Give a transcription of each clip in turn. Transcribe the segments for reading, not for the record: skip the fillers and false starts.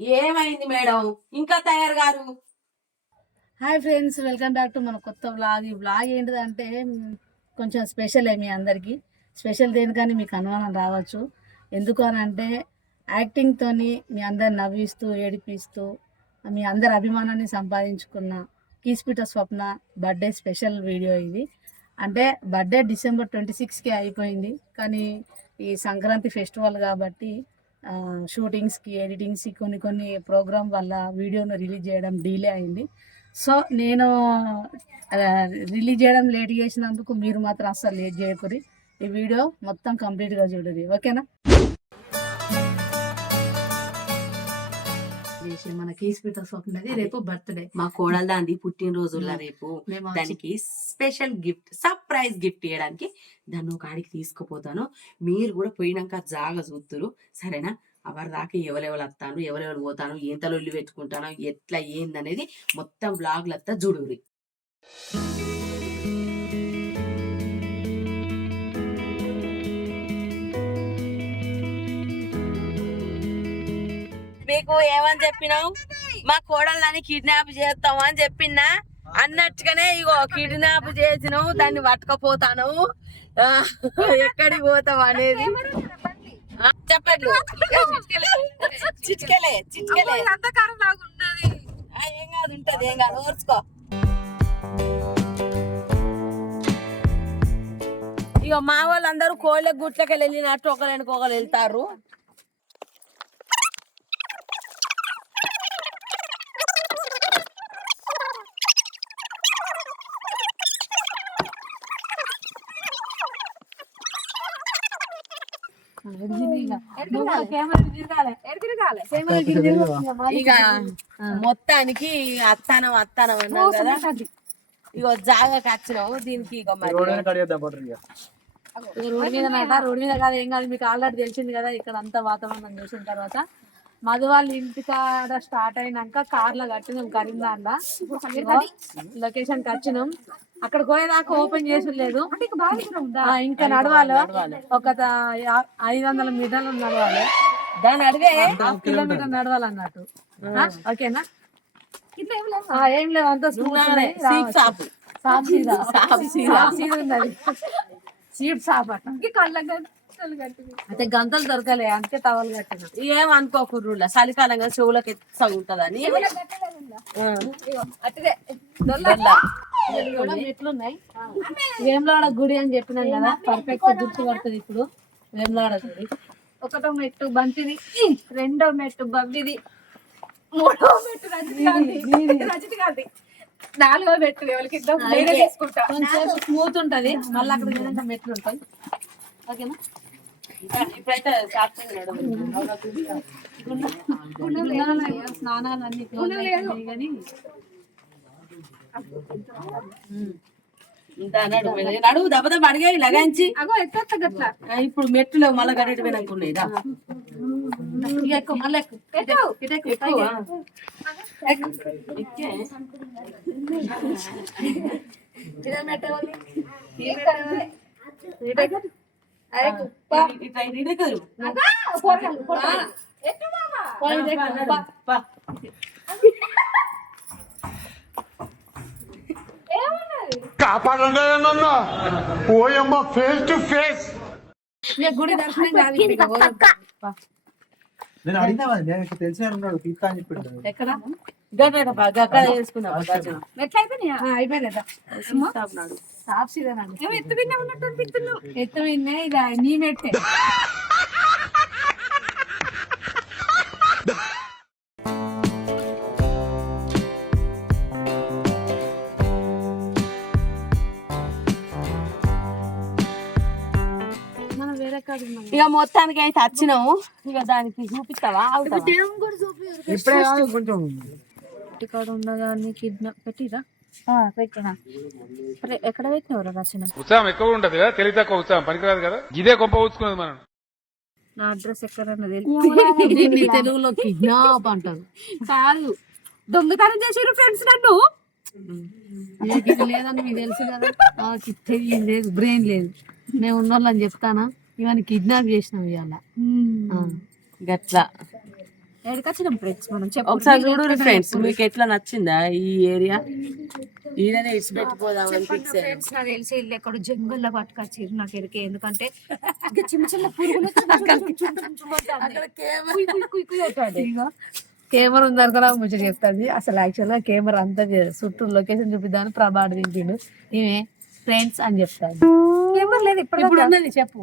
ఏమైంది మేడం, ఇంకా తయారు గారు? Hi friends, welcome back to మన కొత్త వ్లాగ్. ఈ వ్లాగ్ ఏంటిదంటే కొంచెం స్పెషల్ మీ అందరికీ. స్పెషల్ దేనికని మీకు అనుమానం రావచ్చు. ఎందుకు అని అంటే యాక్టింగ్తోని మీ అందరు నవ్విస్తూ ఏడిపిస్తూ మీ అందరి అభిమానాన్ని సంపాదించుకున్న కీస్పిట స్వప్న బర్త్డే స్పెషల్ వీడియో ఇది. అంటే బర్త్డే December 26కి అయిపోయింది, కానీ ఈ సంక్రాంతి ఫెస్టివల్ కాబట్టి షూటింగ్స్కి ఎడిటింగ్స్కి కొన్ని ప్రోగ్రామ్ వల్ల వీడియోను రిలీజ్ చేయడం డిలే అయింది. సో నేను రిలీజ్ చేయడం లేట్ చేసినందుకు మీరు మాత్రం అస్సలు లేట్ చేయకూరి. ఈ వీడియో మొత్తం కంప్లీట్గా చూడండి, ఓకేనా? మన కీస్పిట స్వప్నది రేపు బర్త్డే, మా కోడలు దాంది పుట్టినరోజుల్లో రేపు. దానికి స్పెషల్ గిఫ్ట్, సర్ప్రైజ్ గిఫ్ట్ ఇవ్వడానికి దాన్ని ఒక ఆడికి తీసుకుపోతాను. మీరు కూడా పోయినాక జాగా చూస్తురు, సరేనా? అవరి దాకా ఎవరెవరు వస్తాను, ఎవరెవరు పోతాను, ఎంతలో ఇల్లు పెట్టుకుంటాను, ఎట్లా ఏందనేది మొత్తం బ్లాగ్లత్తా చూడుర్రి. మీకు ఏమని చెప్పినావు? మా కోడళ్ళని కిడ్నాప్ చేస్తాము అని చెప్పినా, అన్నట్టుగానే ఇగో కిడ్నాప్ చేసినావు, దాన్ని పట్టుకపోతాను. ఎక్కడికి పోతావు అనేది చెప్పండి. చిట్కెలే చిట్కెలే ఏం కాదు, ఉంటది, ఏం కాదు, ఓర్చుకో. ఇక మా వాళ్ళందరూ కోళ్ళ గుట్లకి వెళ్ళినట్టు ఒకరు వెళ్తారు. ఇక మొత్తానికి అత్తానం అన్నా కదా, ఇగో జాగాకి వచ్చినావు. దీనికి ఇక రోడ్ మీద కాదు, ఏం కాదు, మీకు ఆల్రెడీ తెలిసింది కదా. ఇక్కడ అంతా వాతావరణం చూసిన తర్వాత మధు వాళ్ళ ఇంటికాడ స్టార్ట్ అయినాక కార్లో కట్టినాం కరీంనగర్లో. లొకేషన్ కి వచ్చినాం. అక్కడ పోయేదాకా ఓపెన్ చేసి లేదు, ఇంకా నడవాలి. ఒక 500 మీటర్లు నడవాలి. దాని అడిగే 1/2 కిలోమీటర్ నడవాలి అన్నట్టు. ఓకేనా? ఏం లేవు, అంతా సీట్ షాప్ అట్ట. అయితే గంతలు దొరకలే, అందుకే టవల్ కట్టిన. ఏం అనుకోకుర్రులా, చలికాలంగా చెవులకి ఎత్తుంటదని. మెట్లున్నాయి. వేములవాడ గుడి అని చెప్పినాం కదా, పర్ఫెక్ట్ గుర్తు పడుతుంది ఇప్పుడు. వేములవాడ గుడి. 1వ మెట్టు బంతిది, 2వ మెట్టు బబ్బిది, 3వ మెట్టు రజిత్ గారిది, 4వ మెట్టు ఎవరికి కొంచెం స్మూత్ ఉంటది. మళ్ళీ అక్కడ ఏదంటే మెట్లు ఉంటాయి. ఓకేనా? ఇప్పుడైతే స్నానాలు అన్ని కానీ నడువు దెబ్బదెబ్బ అడిగాయి లగాంచి. ఇప్పుడు మెట్లు మళ్ళా గడటి పోయినాకున్నాయి. ఎక్కువ మళ్ళీ కాపాడండి పోయమ్మ, ఫేస్ టు ఫేస్. గుడి దర్శనం కాదు. నేను అడిగినా తెలిసిన ఉన్నాడు తీర్థ అని చెప్పాడు. ఎక్కడ చేసుకున్నాం అయిపోయినా ఎత్తు విన్నే ఇది నీ మెట్టే. ఇక మొత్తానికి అయితే వచ్చినాము. ఇక దానికి చూపిస్తావా? ఇప్పుడే కొంచెం ఇక్కడ ఉన్నదాన్ని కిడ్నాప్ పెట్టిరా పెట్టినా. ఎక్కడ పెట్టినవరా రచన? ఉత్సాహం ఎక్కువ ఉంటది కదా, తెలివి తక్కువ ఉత్సాహం పనికిరాదు కదా. ఇదే గొప్ప ఊచుకున్నది మనం. నా అడ్రస్ ఎక్కడన్నది తెలుగులో కిడ్నాప్ అంటారు. కాదు, దొంగతనం చేసారు ఫ్రెండ్స్ నన్ను. లేదని మీకు తెలుసు కదా, లేదు, బ్రెయిన్ లేదు. నేను ఉన్నోళ్ళని చెప్తానా, ఇవన్నీ కిడ్నాప్ చేసినాం ఇవాళ. గట్లా ఎక్కడికొచ్చినాం ఫ్రెండ్స్ మనం చెప్పు. ఒకసారి చూడు ఫ్రెండ్స్, మీకు ఎట్లా నచ్చిందా ఈ ఏరియా? ఈడనే ఇడిచి పెట్టిపోదాం చెప్పండి ఫ్రెండ్స్, నాకు తెలిసి ఇల్లు ఎక్కడ జంగల్లో పట్టుకొచ్చిర్రు నాకు ఎరికే. ఎందుకంటే ఇంకా చిన్న చిన్న పురుగులు కెమెరా ఉంది అనుకున్నా ముచ్చట చెప్తాది. అసలు యాక్చువల్గా కెమెరా అంతా చుట్టూ లొకేషన్ చూపిద్దామని ప్రభాడు దింపిండు. ఈమె ఫ్రెండ్స్ అని చెప్తాను. కెమెరా లేదు ఇప్పుడు ఉన్నది చెప్పు.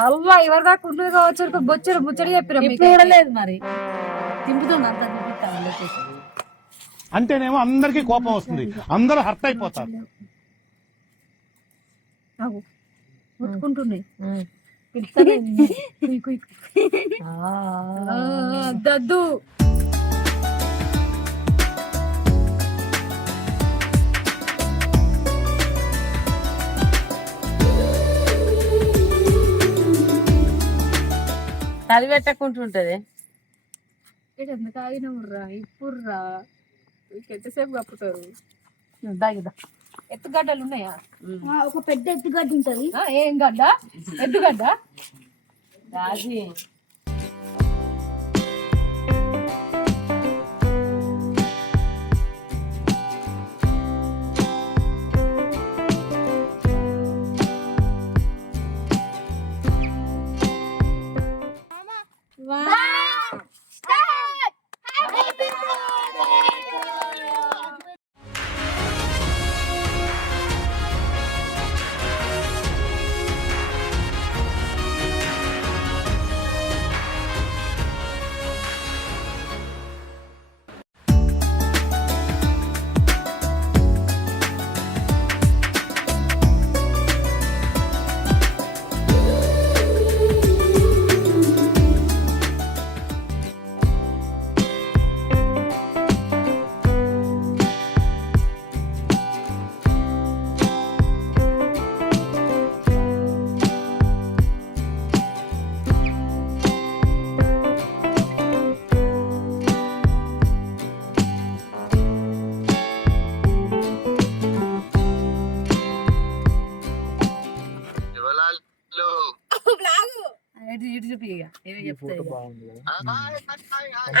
అవ్వా ఎవరి దాకా ఉండదు కావచ్చు, బొచ్చరు ముచ్చడి చెప్పిరా చూడలేదు మరి. తింపుతుంది అంతా చూపిస్తాను లొకేషన్. అంటేనేమో అందరికీ కోపం వస్తుంది, అందరూ హర్ట్ అయిపోతారు. ముట్టుకుంటున్నాయి దద్దు. తలి పెట్టకుంటుంటది. ఎందుకు ఆగినవుర్రా ఇప్పుడు రా, ఎంతసేపు కప్పుతారు. ఎత్తుగడ్డలు ఉన్నాయా? ఒక పెద్ద ఎత్తుగడ్డ ఉంటది. ఏం గడ్డ? ఎద్దుగడ్డ. రాజీ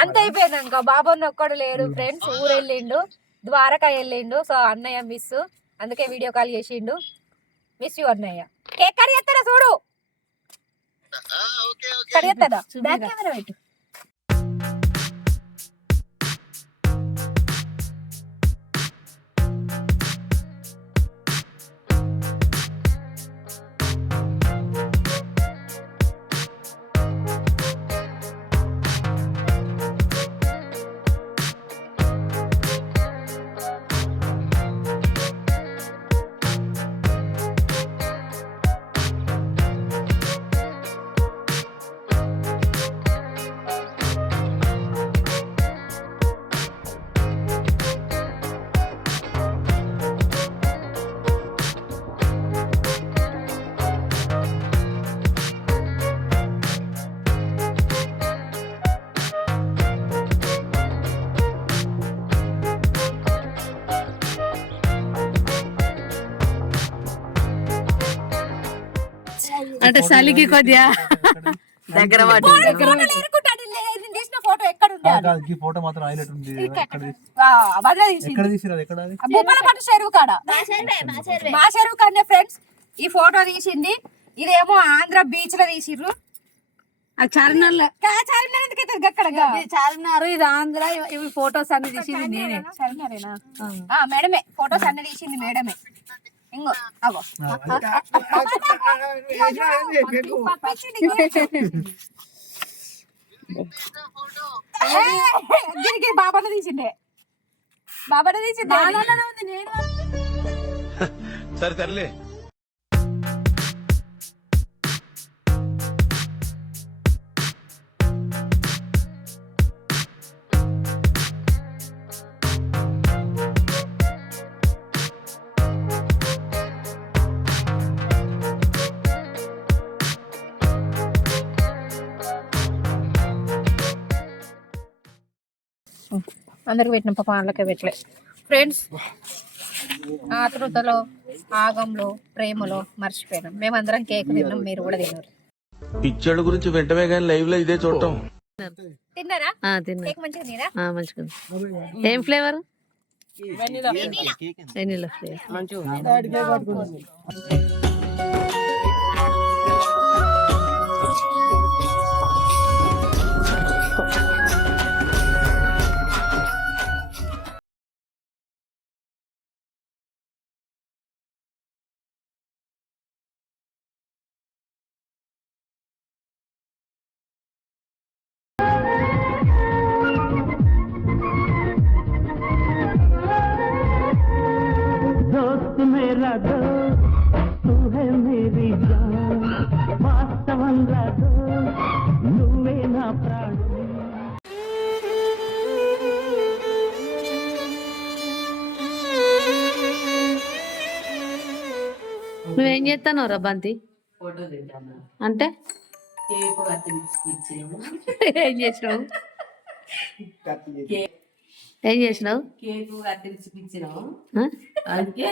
అంత అయిపోయిందనుకో. బాబు ఒక్కడు లేడు ఫ్రెండ్స్, ఊరు వెళ్ళిండు, ద్వారకా వెళ్ళిండు. సో అన్నయ్య మిస్, అందుకే వీడియో కాల్ చేసిండు. మిస్ యూ అన్నయ్య. కేక్ కట్ చేస్తారా చూడు, కట్ చేస్తాడా? బ్యాక్ కెమెరా పెట్టు. అంటే చలికి కొద్దిగా దగ్గర ఫోటో ఎక్కడ ఈ ఫోటో మాత్రం హైలైట్ ఉంది. మా చెరువు కాడనే ఫ్రెండ్స్ ఈ ఫోటో తీసింది. ఇదేమో ఆంధ్ర బీచ్ లో తీసిర్రు. చార్మినార్ చార్మినార్, ఇది ఆంధ్ర. ఇవి ఫోటోస్ అన్ని తీసింది నేనే. చార్మినారేనా? మేడమే ఫోటోస్ అన్ని తీసింది మేడమే. ఇంకో అగో బాబాను తీసిండే, బాబాను తీసిండే. సరే తరలే. అందరికి పెట్టిన పాప వాళ్ళకే పెట్టలే ఫ్రెండ్స్. ఆతృతలో, ఆగంలో, ప్రేమలో మర్చిపోయినాం. మేమందరం కేక్ తిన్నాం, మీరు కూడా తిన్నారు. పిచ్చోళ్ళ గురించి వెంటనే కానీ లైవ్ లో ఇదే చూడటం తిన్నారా? తిన్నా కేక్ మంచిగా తిన్నారా? మంచిగా ఏం ఫ్లేవర్? Vanilla flavour. నువ్వేం చేస్తాను రబ్బంతి? ఫోటో తింటాను. అంటే కేక్ కత్తిరించినాము. ఏం చేసినావు? ఏం చేసినావు? కేక్ కత్తిరించినాము. అందుకే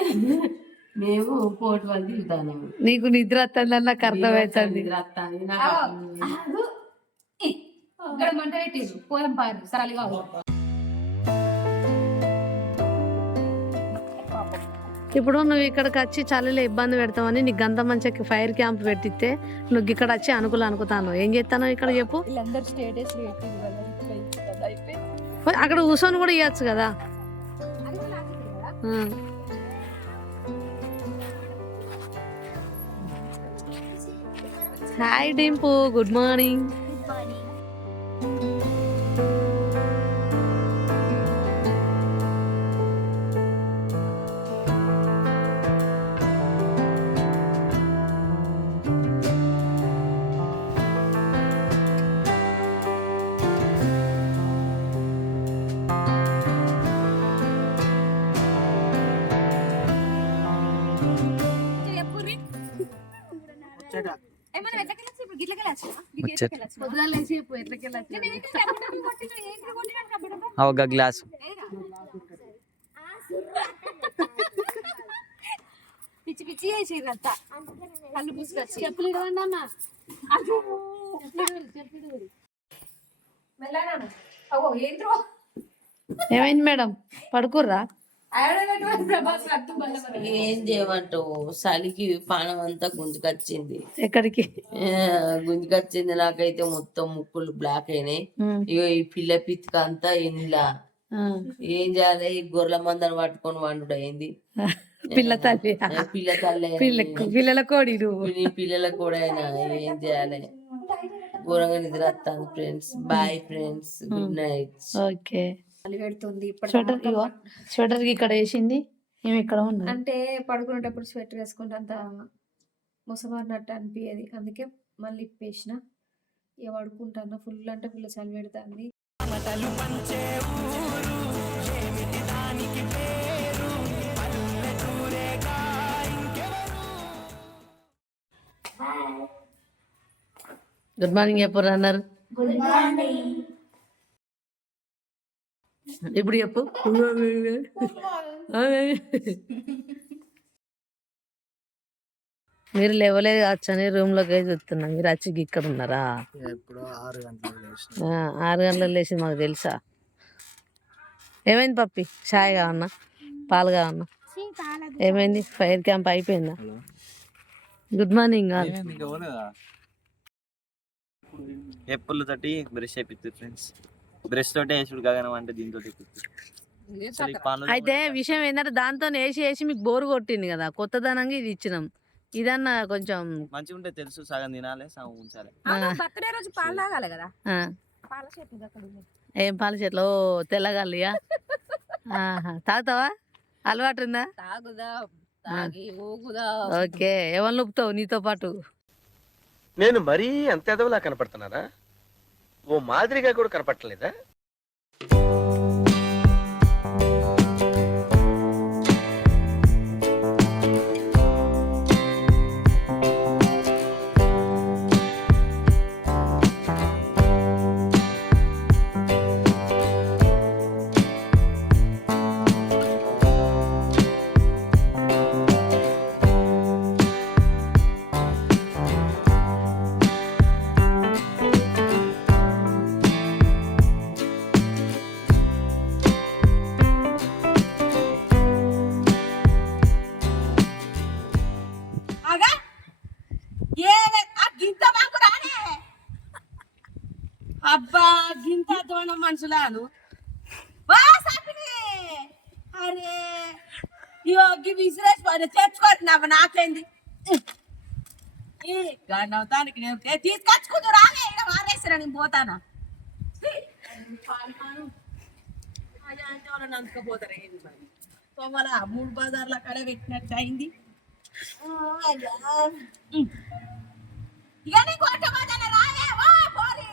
మేము ఫోటో వాళ్ళు తింటాను. నీకు నిద్ర వస్తుందని నాకు అర్థమవుతుంది. ఇప్పుడు నువ్వు ఇక్కడికి వచ్చి చలిలో ఇబ్బంది పెడతావని నీకు గంత మంచిగా ఫైర్ క్యాంప్ పెట్టిస్తే నువ్వు ఇక్కడ వచ్చి అనుకుతాను. ఏం చేస్తాను ఇక్కడ చెప్పు? అక్కడ కూర్చొని కూడా ఇవ్వచ్చు కదా. Hi Dimpu, good morning. ఒక గ్లాస్ పిచ్చి పిచ్చి చేసిరంతా కళ్ళు పూసుకొచ్చి చెప్పులు ఇవ్వండి అన్న. ఏమైంది మేడం, పడుకుర్రా? ఏం చేయమంటావు, చలికి పానం అంతా గుంజుకొచ్చింది. ఎక్కడికి గుంజుకొచ్చింది? నాకైతే మొత్తం ముక్కులు బ్లాక్ అయినాయి. ఇగో ఈ పిల్ల పిత్తిక అంతా ఇండ్లా. ఏం చేయాలి? ఈ గొర్రెల మందని పట్టుకొని వండు అయింది. పిల్ల తల్లి, పిల్ల తల్లి, పిల్లల కోడి, పిల్లల కూడా అయినా ఏం చేయాలి? ఘోరంగా నిద్ర వస్తాను. Friends boy friends, good night. Okay. పెడుతుంది స్వెటర్ ఇక్కడ వేసింది, మేము ఇక్కడ ఉన్నాం. అంటే పడుకునేటప్పుడు స్వెటర్ వేసుకుంటే అంత ముసమారినట్టు అనిపించేది, అందుకే మళ్ళీ ఇప్పేసిన. ఇక పడుకుంటాను. ఫుల్ అంటే ఫుల్ చలి పెడుతుంది. గుడ్ మార్నింగ్ ఎప్పుడు అన్నారు? ఇప్పుడు చెప్పు. మీరు లేవలేదు కావచ్చు అని రూమ్ లోకి చూస్తున్నా. మీరు వచ్చి ఇక్కడ ఉన్నారా? 6 గంటలకు లేచి మాకు తెలుసా? ఏమైంది పప్పి? చాయ్ కావన్నా, పాలు కావన్నా? ఏమైంది? ఫైర్ క్యాంప్ అయిపోయిందా? Good morning. ఎప్పుల తోటి బ్రష్ అయిపోతుంది ఫ్రెండ్స్. బ్రష్ తోటే వేసుడు కాగానే అంటే దీంతో. అయితే విషయం ఏంటంటే దాంతో వేసి మీకు బోరు కొట్టింది కదా, కొత్తదనంగా ఇది ఇచ్చినాం. ఇదన్నా కొంచెం మంచిగా ఉంటే తెలుసు, సగం తినాలి సగం ఉంచాలి. బర్త్డే రోజు పాలు తాగాలి కదా. ఏం పాల చెట్లు? తెల్లగల్లియా? తాగుతావా? అలవాటు ఉందా? ఓకే. ఎవరు నొప్పుతావు నీతో పాటు? నేను మరీ అంత ఎదవలా కనపడుతున్నారా? ఓ మాదిరిగా కూడా కనపడలేదా? అబ్బా గింత దోణ మనుషులాను వా సాపిని అరే ఇగో గివి విసిరేసి తెచ్చుకుంటున్నావు నాకేంది ఈ గండవుతానికి నేను తీసుకొచ్చుకుంటూ రాలే ఇక్కడ వారేసిరా నేను పోతానా నందుకపోతారా ఏంది మరి తోమల 3 బజార్ల కడ పెట్టినట్టు అయింది ఇక నీ కోట బజార్ల రాలే వా పోరి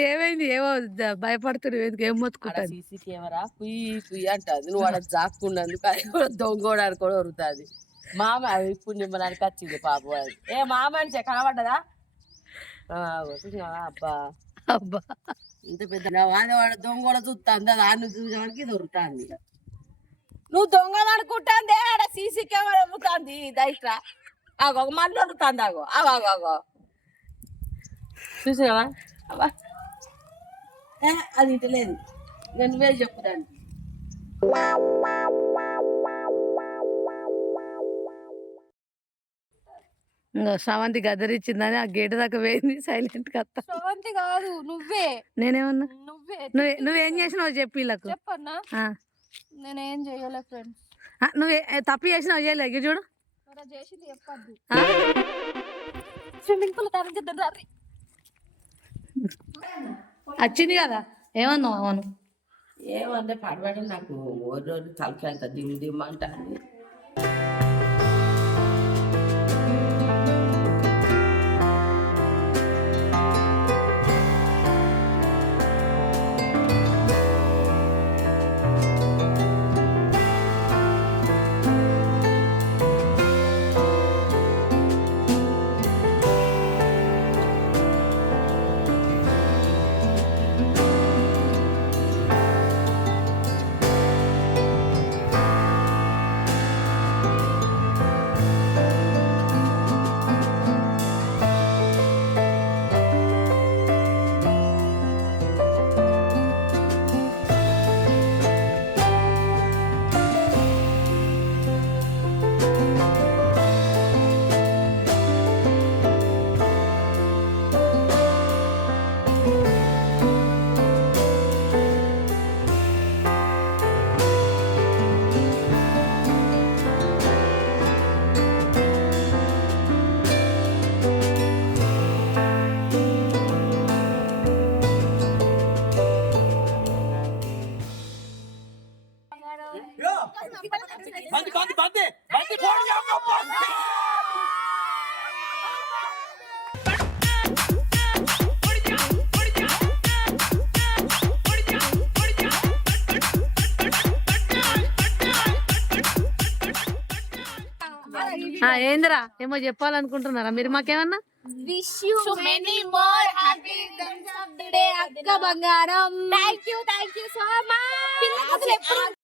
ఏమైంది ఏమో భయపడుతున్నావు ఎందుకు ఏం మొత్తుకుంటాను సీసీ కెమెరా పుయ్యి అంటది నువ్వు అలా జాక్కున్నందుకు అది కూడా దొంగోడానికి కూడా వరుతుంది మామ ఇప్పుడు నిమ్మడానికి వచ్చింది పాపం అది ఏ మామ అని కనబడ్డదా చూసినావా అబ్బా అబ్బా ఇంత పెద్ద వాడు దొంగ కూడా చూస్తుంది దాన్ని చూసేవాడికి దొరుకుతుంది నువ్వు దొంగ అనుకుంటాందే ఆడ సీసీ కెమెరా ఎమ్ముతుంది దైట్రా ఆగో మళ్ళీ వరుకుతుంది ఆగో ఆగో చూసినావా అబ్బా అది ఇటలేదు ఇక నువ్వే చెప్పుదాన్ని ఇంకా శ్రవంతి గదరిచ్చిందని ఆ గేట్ దాకా పోయింది సైలెంట్ గా వస్తా. శ్రవంతి కాదు నువ్వే నేనేమన్నా నువ్వే నువ్వేం చేసినావు చెప్పు వీళ్ళకు చెప్పన్నా ఆ. నేనేం చేయలే ఫ్రెండ్స్ నువ్వు తప్పు చేసినావు చేయలే ఇక చూడు చేసింది చెప్పద్దు ఆ. స్విమ్మింగ్ పూల్ తయారు చేద్దాం రాత్రి వచ్చింది కదా ఏమన్నావు అవును ఏమంటే పడబడి నాకు రోజు తలకాయ అంత దిమ్మంటాను ఏందిరా ఏమో చెప్పాలనుకుంటున్నారా మీరు మాకేమన్నా wish you many more happy day అక్క బంగారం థాంక్యూ సో మచ్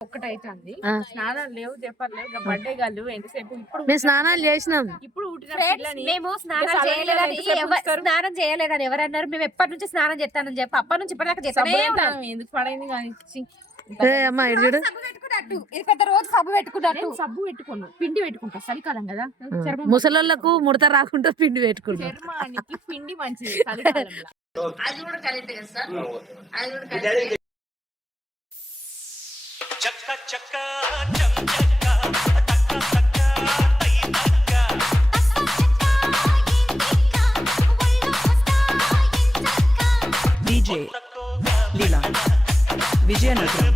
ఒక్కటైతుంది స్నానాలు లేవు చెప్పలేవు ఇంకా బర్త్డే గాలు ఎంతసేపు ఇప్పుడు మేము స్నానాలు చేసినాం ఇప్పుడు పుట్టిన పిల్లని మేము స్నానం చేయలేదని ఎవరన్నారు మేము ఎప్పటి నుంచి స్నానం చేస్తానని చెప్పి అప్పటి నుంచి ఇప్పటిదాకా చేస్తానే ఉన్నాం. ఎందుకు పడైంది కానీ అమ్మా ఇటు చూడు సబ్బు పెట్టుకున్నట్టు ఇది పెద్ద రోజు సబ్బు పెట్టుకున్నట్టు సబ్బు పెట్టుకోను పిండి పెట్టుకుంటా చలికాలం కదా చర్మం ముసలోళ్ళకు ముడత రాకుండా పిండి పెట్టుకుంటాం చర్మానికి పిండి మంచిది చలికాలంలో అది కూడా కరెక్ట్ కదా సార్ అది కూడా correct DJ Lila Vijayanagaram.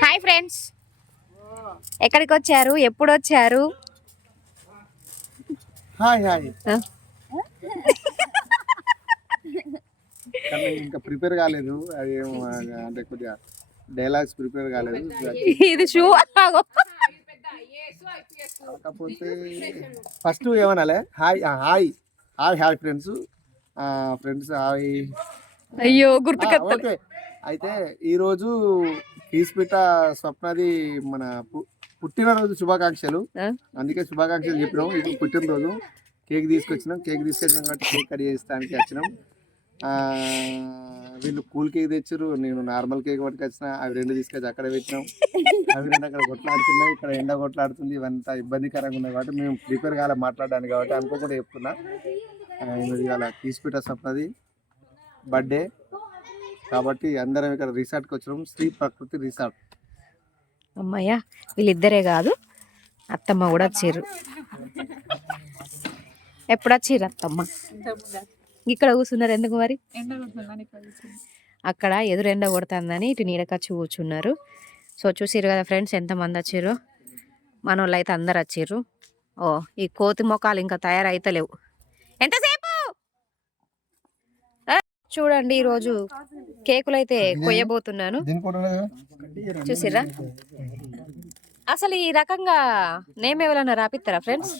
Hi friends ఎక్కడికి వచ్చారు, ఎప్పుడు వచ్చారు? హాయ్ హాయ్ ఆ? కానీ ఇంకా ప్రిపేర్ కాలేదు అది అంటే కొద్దిగా డైలాగ్స్ ప్రిపేర్ కాలేదు ఇది షూ కాకపోతే ఫస్ట్ ఏమనాలే hi hi hi hi friends friends hi అయ్యో గుర్తుకొత్త. ఓకే అయితే ఈరోజు కీస్పేట స్వప్నది మన పుట్టినరోజు శుభాకాంక్షలు. అందుకే శుభాకాంక్షలు చెప్పినాం. ఇది పుట్టినరోజు కేక్ తీసుకొచ్చినాం కాబట్టి కేక్ కట్ చేస్తానికి వచ్చినాం. వీళ్ళు కూల్ కేక్ తెచ్చారు, నేను నార్మల్ కేక్ పట్టుకొచ్చిన. అవి రెండు తీసుకొచ్చి అక్కడ పెట్టినాం. అవి రెండు అక్కడ కొట్లాడుతున్నాయి, ఇక్కడ ఎండ కొట్లాడుతుంది. ఇవంతా ఇబ్బందికరంగా ఉన్నాయి కాబట్టి మేము ప్రిపేర్ కాలే మాట్లాడడానికి కాబట్టి అనుకోకుండా చెప్తున్నా. ఇది ఇవాళ కీస్పేట స్వప్నది బర్త్డే కాబట్టి అందరం ఇక్కడ రిసార్ట్కి వచ్చినాం, శ్రీ ప్రకృతి రిసార్ట్. అమ్మయ్య, వీళ్ళిద్దరే కాదు అత్తమ్మ కూడా వచ్చారు. ఎప్పుడు వచ్చిర్రు అత్తమ్మ? ఇక్కడ కూర్చున్నారు ఎందుకు మరి? అక్కడ ఎదురు ఎండ కొడుతుందని ఇటు నీడకొచ్చి కూర్చున్నారు. సో చూసిర్రు కదా ఫ్రెండ్స్ ఎంతమంది వచ్చారు. మన వాళ్ళు అయితే అందరు వచ్చారు. ఓ ఈ కోతి మొక్కలు ఇంకా తయారైతలేవు. ఎంతసేపు చూడండి, ఈరోజు కేకులు అయితే కొయ్యబోతున్నాను. చూసిర్రా? అసలు ఈ రకంగా నేమ్ ఎవరైనా రాపిస్తారా ఫ్రెండ్స్?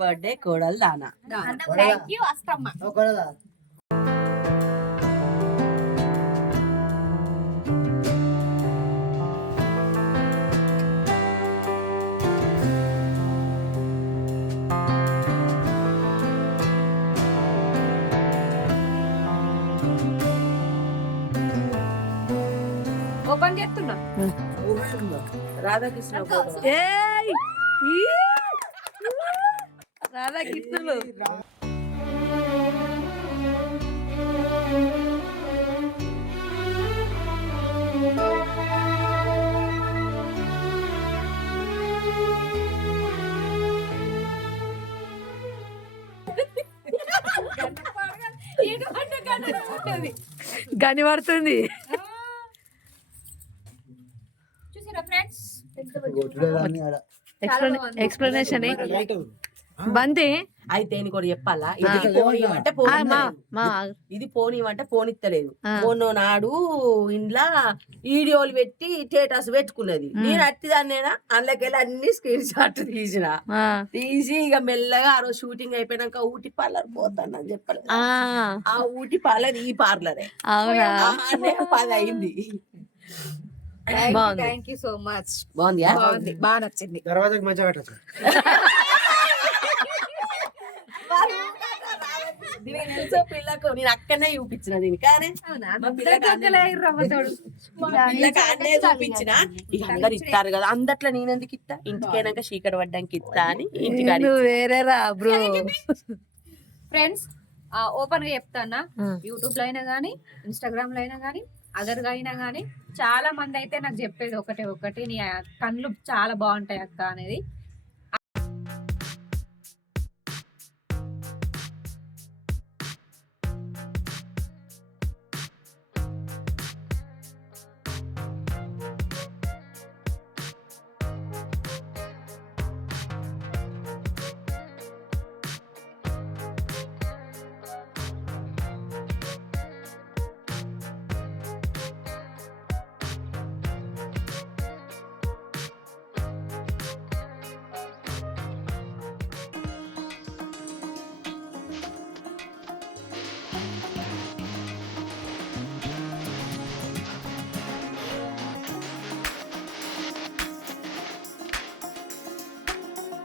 బర్త్డే కోడలు దానా. ఓపెన్ చేస్తున్నా. రాధాకృష్ణ ఫోటో. ఏయ్! ఈ! రాధాకృష్ణులు కనిపడుతుంది. చూసారా ఫ్రెండ్స్? ఎక్స్ప్లెనేషన్ బంతి అయితే నీకు ఒకటి చెప్పాలా, ఇది పోనీమంటే పోనిత్తలేదు. ఇది పోనీమంటే పోనిత్తలేదు. మొన్న నాడు ఇంట్లో వీడియోలు పెట్టి స్టేటస్ పెట్టుకున్నది. నేను అట్టిదాన్నేనా అందులోకెళ్ళి అన్ని స్క్రీన్ షాట్ తీసి ఇక మెల్లగా ఆ రోజు షూటింగ్ అయిపోయినాక ఊటీ పార్లర్ పోతాను అని చెప్పలేదు. ఆ ఊటీ పార్లర్ ఈ పార్లరే. అవునా? 10 అయింది. Thank you so much. బాగుంది. బాగా నచ్చింది. దర్వాజాకి మంచిగా పెట్టచ్చు. పిల్లకు నేను అక్కడనే చూపించిన దీని కానీ మా పిల్లకి అన్నే చూపించిన. ఇక అందరు ఇస్తారు కదా, అందట్లో నేనెందుకు ఇస్తా, ఇంటికైనాక చీకటి పడ్డానికి ఇస్తా అని ఇంటికి వేరేరా బ్రో. ఫ్రెండ్స్ ఓపెన్ గా చెప్తానా, యూట్యూబ్ లో అయినా గానీ, ఇన్స్టాగ్రామ్ లో అయినా గానీ, అదర్ గా అయినా గానీ చాలా మంది అయితే నాకు చెప్పేది ఒకటి, నీ కళ్ళు చాలా బాగుంటాయి అక్క అనేది.